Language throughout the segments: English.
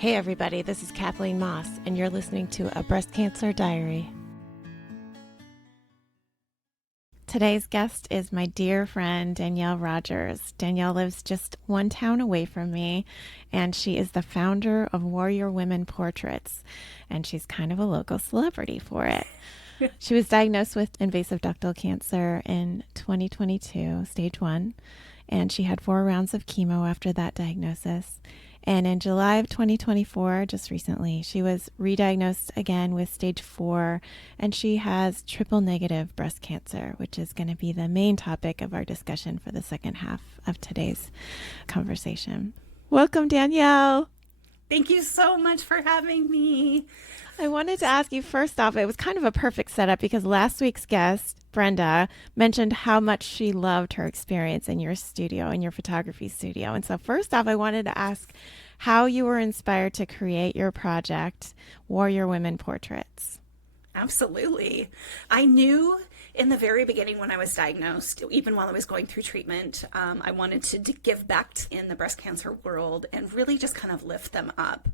Hey everybody, this is Kathleen Moss, and you're listening to A Breast Cancer Diary. Today's guest is my dear friend, Danyel Rogers. Danyel lives just one town away from me, and she is the founder of Warrior Women Portraits, and she's kind of a local celebrity for it. She was diagnosed with invasive ductal cancer in 2022, stage 1, and she had 4 rounds of chemo after that diagnosis. And in July of 2024, just recently, she was re-diagnosed again with stage 4, and she has triple negative breast cancer, which is going to be the main topic of our discussion for the second half of today's conversation. Welcome, Danyel. Thank you so much for having me. I wanted to ask you first off, it was kind of a perfect setup because last week's guest, Brenda, mentioned how much she loved her experience in your studio, in your photography studio. And so first off, I wanted to ask how you were inspired to create your project, Warrior Women Portraits. Absolutely. I knew in the very beginning when I was diagnosed, even while I was going through treatment, I wanted to give back in the breast cancer world and really just kind of lift them up.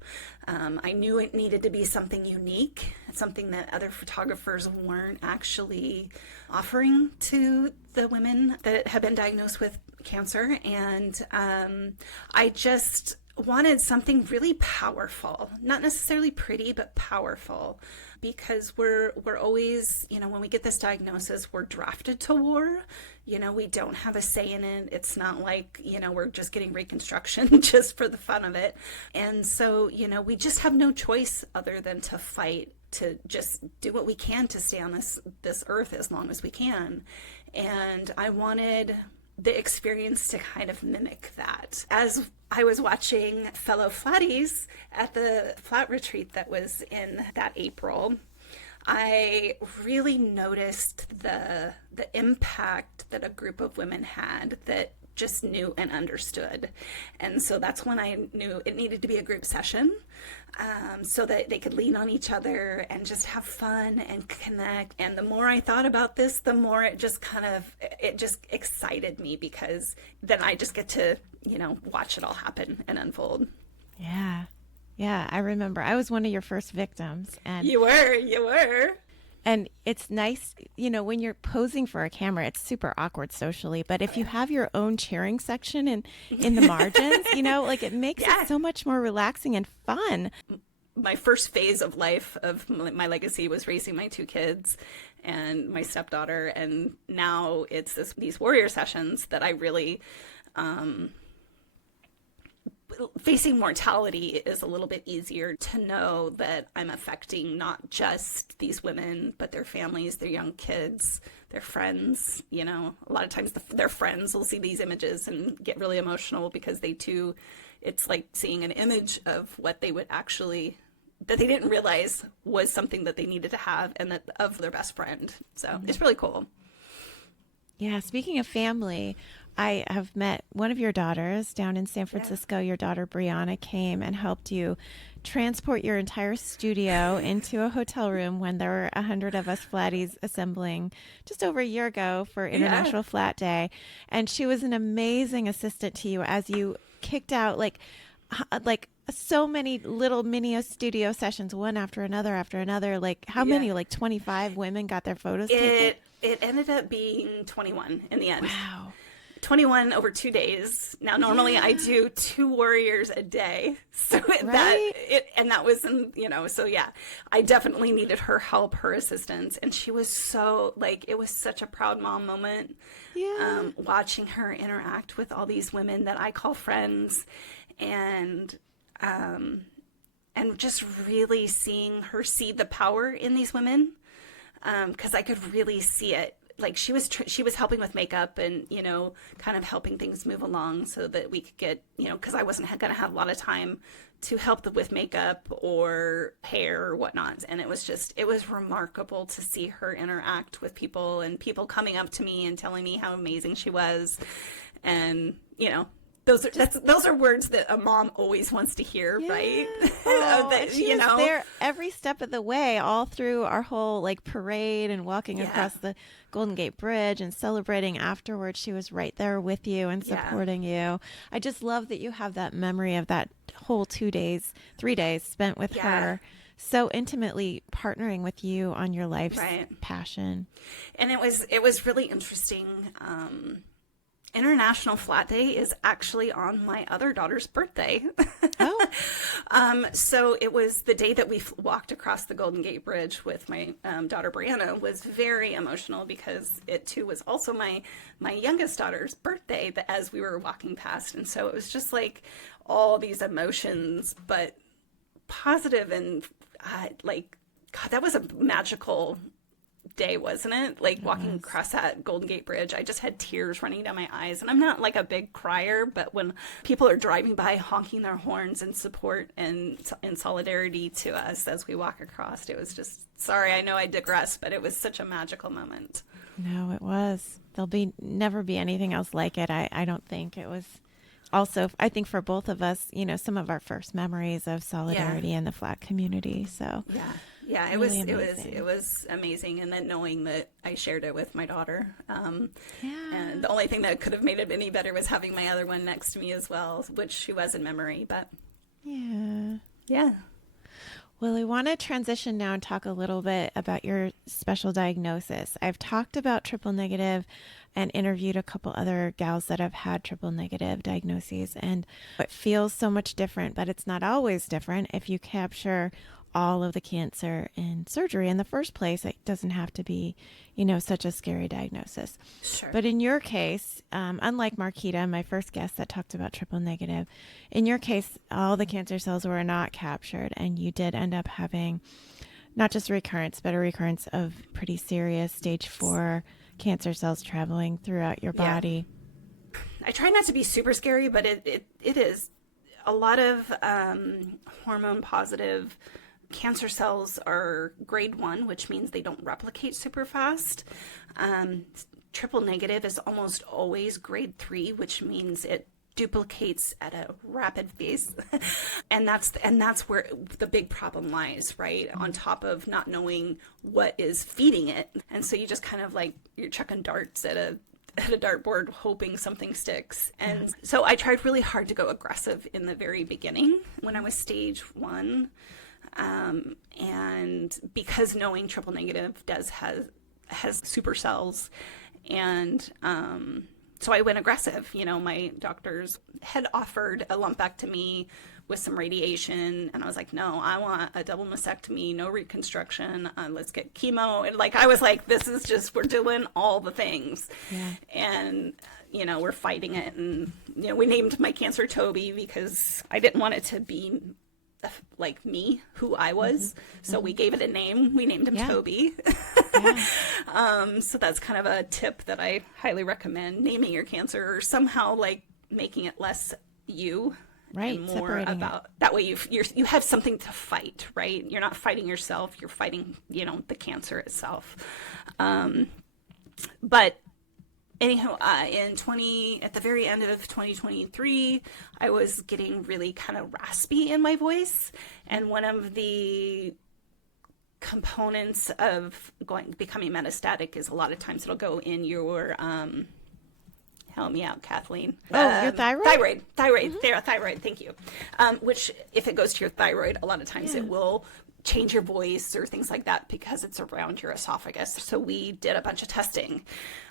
I knew it needed to be something unique, something that other photographers weren't actually offering to the women that have been diagnosed with cancer. And I just wanted something really powerful, not necessarily pretty, but powerful, because we're always, when we get this diagnosis, we're drafted to war. We don't have a say in it. It's not like, we're just getting reconstruction just for the fun of it. And so, we just have no choice other than to fight, to just do what we can to stay on this earth as long as we can. And I wanted the experience to kind of mimic that. As I was watching fellow flatties at the flat retreat that was in that April, I really noticed the impact that a group of women had that just knew and understood. And so that's when I knew it needed to be a group session, so that they could lean on each other and just have fun and connect. And the more I thought about this, the more it just excited me, because then I just get to, watch it all happen and unfold. Yeah. Yeah, I remember. I was one of your first victims. And You were. And it's nice, when you're posing for a camera, it's super awkward socially. But if you have your own cheering section in the margins, it makes it so much more relaxing and fun. My first phase of life of my legacy was raising my 2 kids and my stepdaughter. And now it's these warrior sessions that I really, facing mortality is a little bit easier to know that I'm affecting not just these women, but their families, their young kids, their friends. A lot of times their friends will see these images and get really emotional because they too, it's like seeing an image of what they would actually, that they didn't realize was something that they needed to have, and that of their best friend. So It's really cool. Yeah, speaking of family, I have met one of your daughters down in San Francisco. Your daughter Brianna came and helped you transport your entire studio into a hotel room when there were 100 of us flatties assembling just over a year ago for International Flat Day. And she was an amazing assistant to you as you kicked out like so many little mini studio sessions, one after another. Like how many? Like 25 women got their photos taken? It ended up being 21 in the end. Wow. 21 over 2 days. Now, normally I do 2 warriors a day. So that was, I definitely needed her help, her assistance. And she was so, it was such a proud mom moment. Yeah. Watching her interact with all these women that I call friends, and just really seeing her see the power in these women. 'Cause I could really see it. Like she was helping with makeup and, kind of helping things move along so that we could get, because I wasn't going to have a lot of time to help with makeup or hair or whatnot. And it was remarkable to see her interact with people and people coming up to me and telling me how amazing she was. And, those are words that a mom always wants to hear, right? Oh, she was there every step of the way, all through our whole parade and walking across the Golden Gate Bridge and celebrating afterwards. She was right there with you and supporting you. I just love that you have that memory of that whole 2 days, 3 days spent with Yeah, her, so intimately partnering with you on your life's right. passion. And it was really interesting. International Flat Day is actually on my other daughter's birthday. Oh, So it was the day that we walked across the Golden Gate Bridge with my daughter Brianna was very emotional because it too was also my youngest daughter's birthday that as we were walking past, and so it was just like all these emotions, but positive and like God, that was a magical day, wasn't it? Like it walking was. across that Golden Gate Bridge, I just had tears running down my eyes. And I'm not like a big crier, but when people are driving by honking their horns in support and in solidarity to us as we walk across, it was just, sorry, I know I digress, but it was such a magical moment. No, it was. There'll be never be anything else like it. I don't think it was. Also, I think for both of us, some of our first memories of Yeah. solidarity in the Flat community. So Yeah. Yeah, it really was it was it amazing. was amazing, and then knowing that I shared it with my daughter, and Yeah. the only thing that could have made it any better was having my other one next to me as well, which she was in memory. But Yeah. yeah, Well, I want to transition now and talk a little bit about your special diagnosis. I've talked about triple negative and interviewed a couple other gals that have had triple negative diagnoses, and it feels so much different, but it's not always different if you capture all of the cancer in surgery in the first place. It doesn't have to be, such a scary diagnosis. sure. But in your case, unlike Marquita, my first guest that talked about triple negative, in your case, all the cancer cells were not captured, and you did end up having not just a recurrence, but a recurrence of pretty serious stage 4 cancer cells traveling throughout your Yeah, body. I try not to be super scary, but it is a lot of hormone positive cancer cells are grade 1, which means they don't replicate super fast. Um, Triple negative is almost always grade 3, which means it duplicates at a rapid pace. And that's where the big problem lies, right? On top of not knowing what is feeding it. And so you just kind of like you're chucking darts at a dartboard hoping something sticks. Yeah. And so I tried really hard to go aggressive in the very beginning when I was stage 1. And because knowing triple negative has super cells, and so I went aggressive. My doctors had offered a lumpectomy with some radiation, and I was like, no, I want a double mastectomy, no reconstruction. Let's get chemo, and like I was like, this is just we're doing all the things, Yeah. and we're fighting it, and we named my cancer Toby because I didn't want it to be like me, who I was. So we gave it a name. We named him Yeah. Toby. Yeah. So that's kind of a tip that I highly recommend: naming your cancer, or somehow like making it less you Right. and more Separating it. about that way you have something to fight, right? You're not fighting yourself, you're fighting the cancer itself. But anyhow, at the very end of 2023, I was getting really kind of raspy in my voice, and one of the components of becoming metastatic is a lot of times it'll go in your help me out, Kathleen. Oh, your thyroid? Thyroid. Thank you. Which, if it goes to your thyroid, a lot of times Yeah. it will change your voice or things like that because it's around your esophagus. So we did a bunch of testing.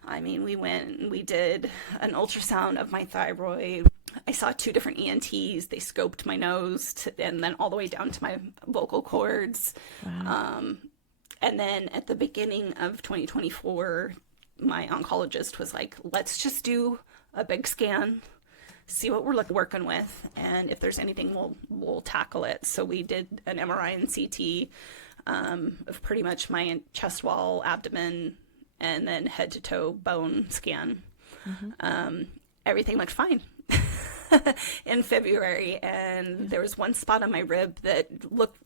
I mean, we went and we did an ultrasound of my thyroid. I saw 2 different ENTs. They scoped my nose and then all the way down to my vocal cords. Wow. And then at the beginning of 2024, my oncologist was like, let's just do a big scan, see what we're working with, and if there's anything, we'll tackle it. So we did an MRI and CT of pretty much my chest wall, abdomen, and then head to toe bone scan. Everything looked fine. In February, and there was one spot on my rib that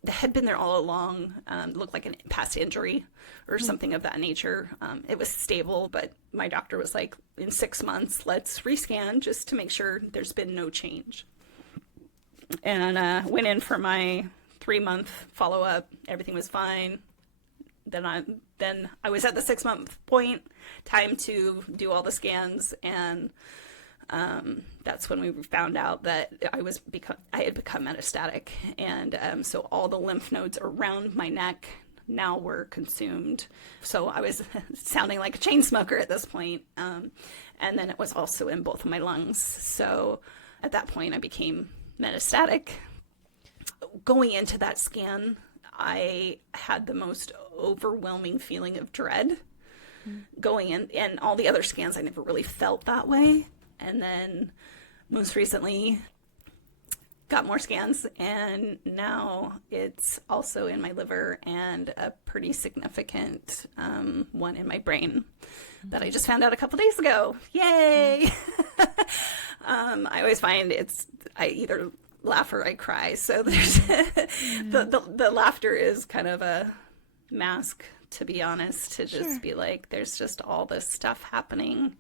had been there all along, looked like a past injury or something of that nature. It was stable, but my doctor was like, in 6 months, let's rescan just to make sure there's been no change. And went in for my 3-month follow-up. Everything was fine. Then I was at the 6-month point, time to do all the scans, and That's when we found out that I had become metastatic, and so all the lymph nodes around my neck now were consumed. So I was sounding like a chain smoker at this point. And then it was also in both of my lungs. So at that point, I became metastatic. Going into that scan, I had the most overwhelming feeling of dread. Going in, and all the other scans, I never really felt that way. And then most recently, got more scans, and now it's also in my liver and a pretty significant one in my brain that I just found out a couple days ago. Yay! I always find I either laugh or I cry. So there's the laughter is kind of a mask, to be honest, to just be like, there's just all this stuff happening,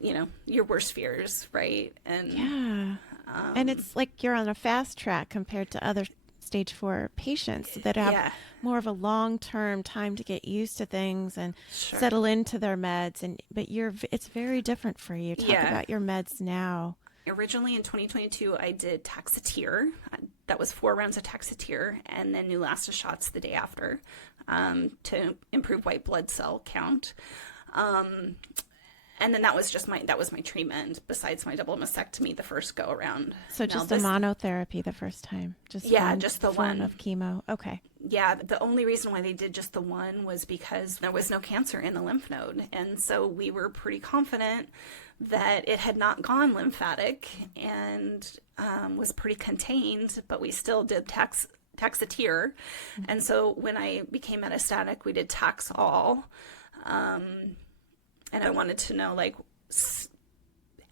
your worst fears, right? And and it's like you're on a fast track compared to other stage 4 patients that have more of a long-term time to get used to things and settle into their meds. But it's very different for you. Talk about your meds now. Originally in 2022, I did Taxotere. That was 4 rounds of Taxotere, and then Neulasta shots the day after to improve white blood cell count. And then that was my treatment besides my double mastectomy the first go around. So just a monotherapy the first time? Just the one of chemo. Okay. Yeah, the only reason why they did just the one was because there was no cancer in the lymph node. And so we were pretty confident that it had not gone lymphatic and was pretty contained, but we still did Taxotere. And so when I became metastatic, we did Taxol. And I wanted to know, like,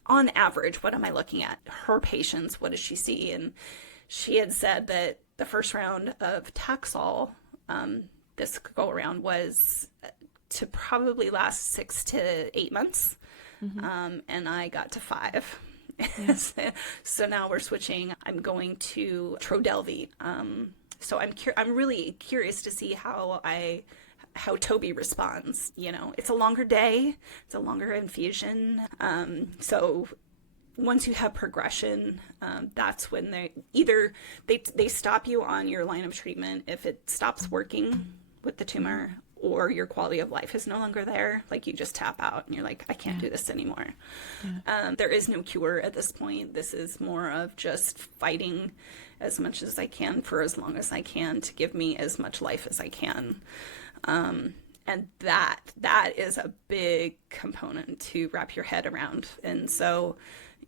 on average, what am I looking at? Her patients, what does she see? And she had said that the first round of Taxol, this go around, was to probably last 6 to 8 months. And I got to 5. So now we're switching. I'm going to Trodelvy. So I'm really curious to see how Toby responds. It's a longer day, it's a longer infusion. So once you have progression, that's when they stop you on your line of treatment if it stops working with the tumor, or your quality of life is no longer there. Like, you just tap out and you're like, I can't do this anymore. There is no cure at this point. This is more of just fighting as much as I can for as long as I can to give me as much life as I can. And that is a big component to wrap your head around. And so,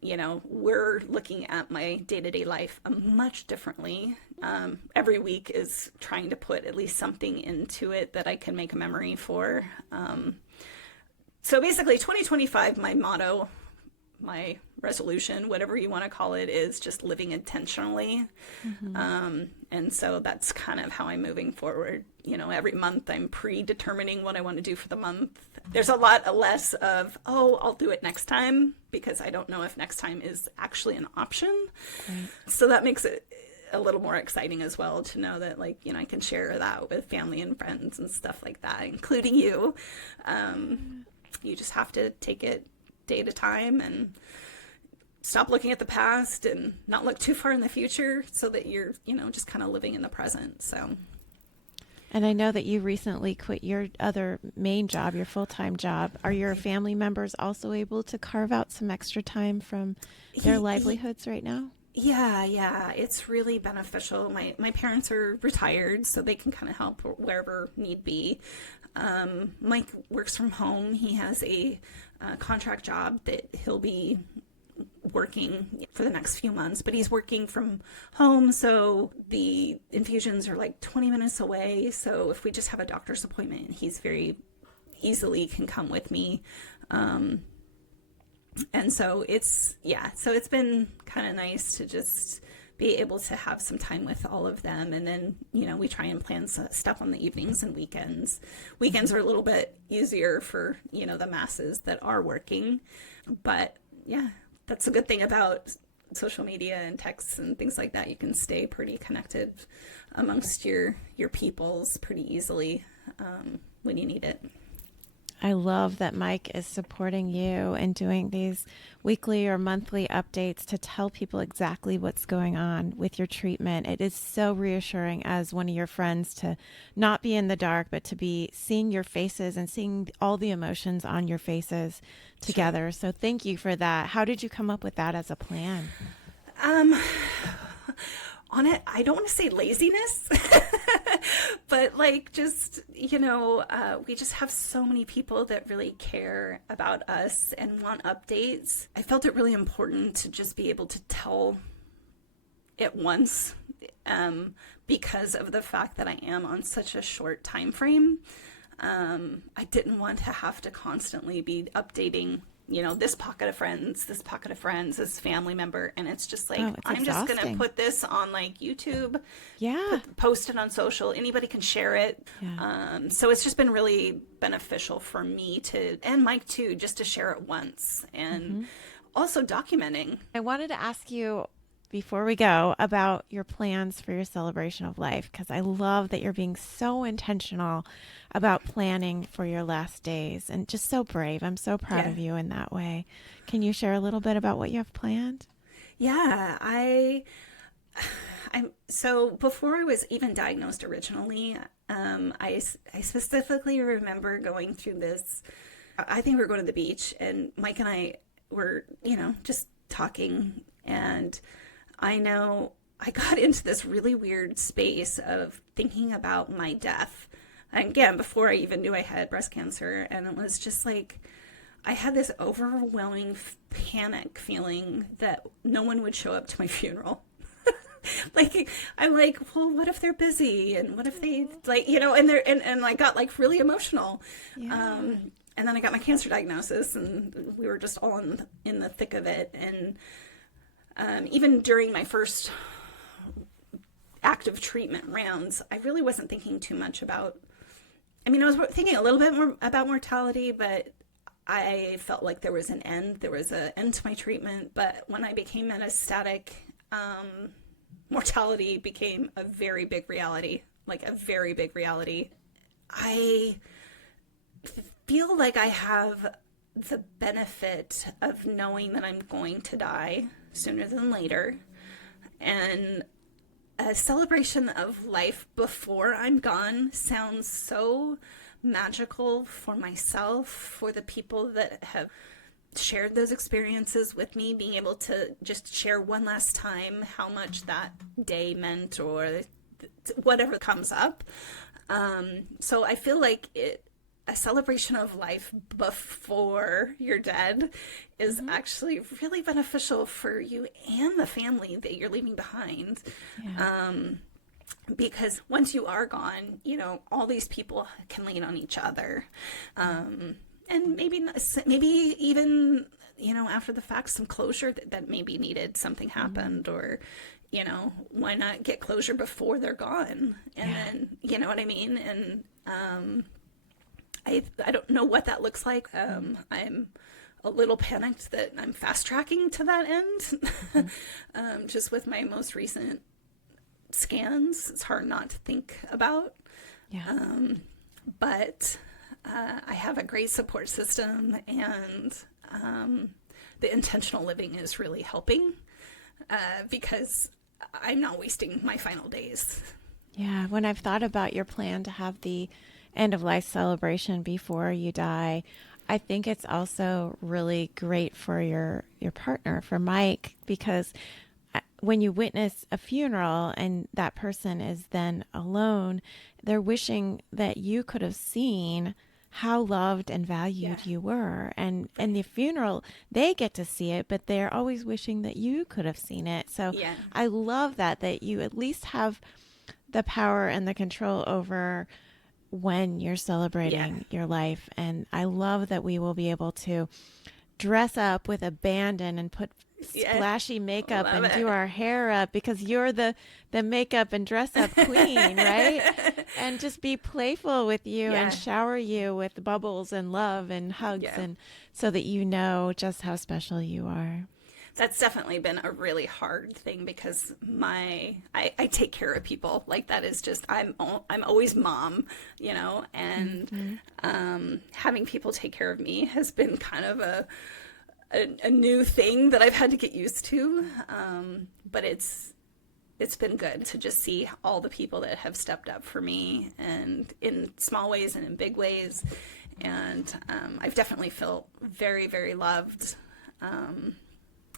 we're looking at my day-to-day life much differently. Every week is trying to put at least something into it that I can make a memory for. So basically 2025, my motto, my resolution, whatever you want to call it, is just living intentionally. And so that's kind of how I'm moving forward. Every month I'm predetermining what I want to do for the month. There's a lot less of, I'll do it next time, because I don't know if next time is actually an option. Right. So that makes it a little more exciting as well, to know that, like, I can share that with family and friends and stuff like that, including you. You just have to take it day at a time and stop looking at the past and not look too far in the future, so that you're, just kind of living in the present. So. And I know that you recently quit your other main job, your full-time job. Are your family members also able to carve out some extra time from their livelihoods right now? Yeah. It's really beneficial. My parents are retired, so they can kind of help wherever need be. Mike works from home. He has a contract job that he'll be working for the next few months, but he's working from home, so the infusions are like 20 minutes away. So if we just have a doctor's appointment, he's very easily can come with me. And so it's been kind of nice to just be able to have some time with all of them. And then, we try and plan stuff on the evenings and weekends. Weekends are a little bit easier for, the masses that are working. But yeah, that's a good thing about social media and texts and things like that. You can stay pretty connected amongst your peoples pretty easily when you need it. I love that Mike is supporting you and doing these weekly or monthly updates to tell people exactly what's going on with your treatment. It is so reassuring as one of your friends to not be in the dark, but to be seeing your faces and seeing all the emotions on your faces Sure. together. So thank you for that. How did you come up with that as a plan? Um, on it, I don't want to say laziness, but like just, we just have so many people that really care about us and want updates. I felt it really important to just be able to tell it once, because of the fact that I am on such a short time frame. I didn't want to have to constantly be updating, this pocket of friends, this family member. And it's just like, Oh, it's I'm just going to exhausting. put this on like YouTube, Yeah. post it on social. Anybody can share it. Yeah. So it's just been really beneficial for me and Mike too, just to share it once and also documenting. I wanted to ask you before we go about your plans for your celebration of life because I love that you're being so intentional about planning for your last days and just so brave. I'm so proud Yeah. of you in that way. Can you share a little bit about what you have planned? Yeah, I'm so before I was even diagnosed originally, I specifically remember going through this. I think we were going to the beach, and Mike and I were, just talking, and I know I got into this really weird space of thinking about my death. Again, before I even knew I had breast cancer, and it was just like I had this overwhelming panic feeling that no one would show up to my funeral. Like I'm like, well, what if they're busy, and what if they like, and I got like really emotional. Yeah. And then I got my cancer diagnosis, and we were just all in the thick of it. And even during my first active treatment rounds, I really wasn't thinking too much about. I mean, I was thinking a little bit more about mortality, but I felt like there was an end. There was an end to my treatment. But when I became metastatic, mortality became a very big reality, like a very big reality. I feel like I have the benefit of knowing that I'm going to die sooner than later. And a celebration of life before I'm gone sounds so magical for myself, for the people that have shared those experiences with me, being able to just share one last time how much that day meant or whatever comes up. So I feel like a celebration of life before you're dead is actually really beneficial for you and the family that you're leaving behind. Yeah. Because once you are gone, all these people can lean on each other. And maybe even, after the fact, some closure that maybe needed, something happened, or, why not get closure before they're gone? And Yeah. then, you know what I mean? And, I don't know what that looks like. I'm a little panicked that I'm fast tracking to that end. Just with my most recent scans, it's hard not to think about. Yeah. But I have a great support system, and the intentional living is really helping because I'm not wasting my final days. Yeah, when I've thought about your plan to have the end of life celebration before you die, I think it's also really great for your partner, for Mike, because when you witness a funeral and that person is then alone, they're wishing that you could have seen how loved and Yeah. valued you were. And in the funeral, they get to see it, but they're always wishing that you could have seen it. So Yeah. I love that you at least have the power and the control over when you're Yeah. celebrating your life. And I love that we will be able to dress up with abandon and put Yeah. splashy makeup Love and do it. our hair up because you're the makeup and dress up queen, right? And just be playful with you and Yeah. shower you with bubbles and love and hugs Yeah. and so that you know just how special you are. That's definitely been a really hard thing because I take care of people. Like that is just I'm always mom, you know, and having people take care of me has been kind of a new thing that I've had to get used to. But it's been good to just see all the people that have stepped up for me, and in small ways and in big ways. And I've definitely felt very, very loved.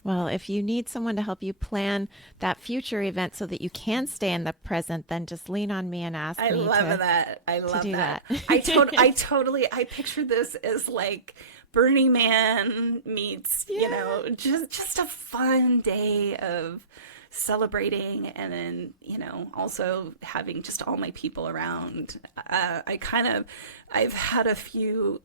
Well, if you need someone to help you plan that future event so that you can stay in the present, then just lean on me and ask I me love that. I love do that. that. I totally, I picture this as like Burning Man meets, you know, just a fun day of celebrating, and then, you know, also having just all my people around. I've had a few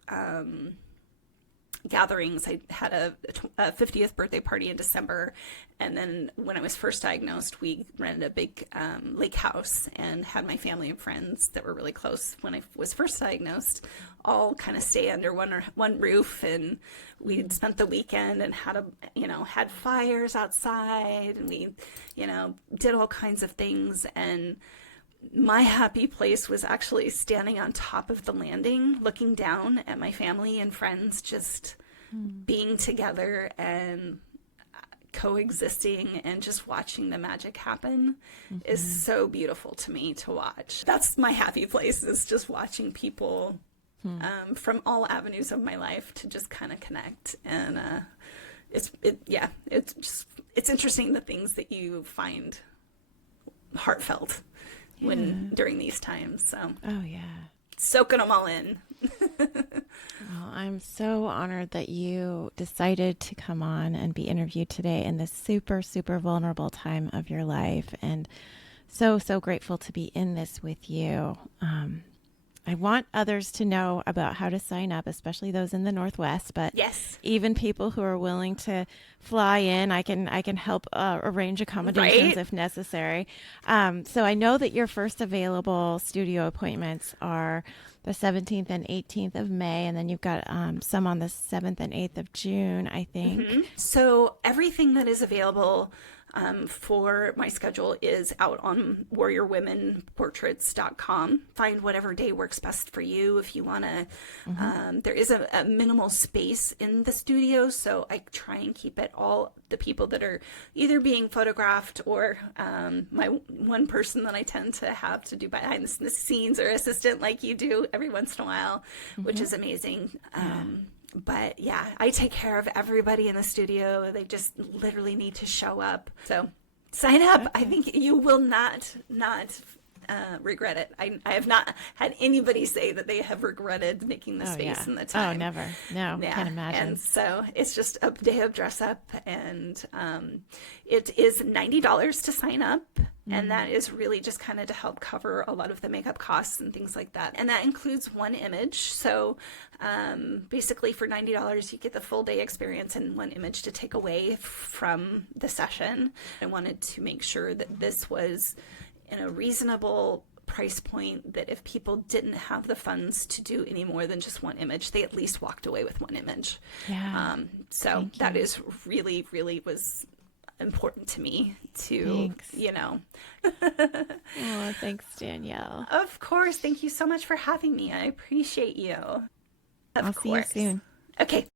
gatherings. I had a 50th birthday party in December, and then when I was first diagnosed, we rented a big lake house and had my family and friends that were really close when I was first diagnosed all kind of stay under one roof, and we spent the weekend and had fires outside, and we, you know, did all kinds of things. And my happy place was actually standing on top of the landing, looking down at my family and friends, just being together and coexisting and just watching the magic happen is so beautiful to me to watch. That's my happy place, is just watching people from all avenues of my life to just kind of connect. And it's interesting the things that you find heartfelt during these times. So soaking them all in. Well, I'm so honored that you decided to come on and be interviewed today in this super, super vulnerable time of your life, and so, so grateful to be in this with you. I want others to know about how to sign up, especially those in the Northwest, but yes, even people who are willing to fly in, I can help arrange accommodations if necessary. So I know that your first available studio appointments are the 17th and 18th of May, and then you've got some on the 7th and 8th of June, I think. So everything that is available for my schedule is out on warriorwomenportraits.com. Find whatever day works best for you. If you want to, there is a minimal space in the studio, so I try and keep it all the people that are either being photographed or my one person that I tend to have to do behind the scenes or assistant like you do every once in a while, which is amazing. But yeah, I take care of everybody in the studio. They just literally need to show up. So sign up. Okay. I think you will not regret it. I have not had anybody say that they have regretted making the space and the time. Oh, never. No, can't imagine. And so it's just a day of dress up, and it is $90 to sign up. And that is really just kind of to help cover a lot of the makeup costs and things like that. And that includes one image. So basically for $90, you get the full day experience and one image to take away from the session. I wanted to make sure that this was in a reasonable price point, that if people didn't have the funds to do any more than just one image, they at least walked away with one image. Yeah. So that is really, really was important to me to, you know. Oh, thanks, Danyel. Of course. Thank you so much for having me. I appreciate you. I'll see you soon. Okay.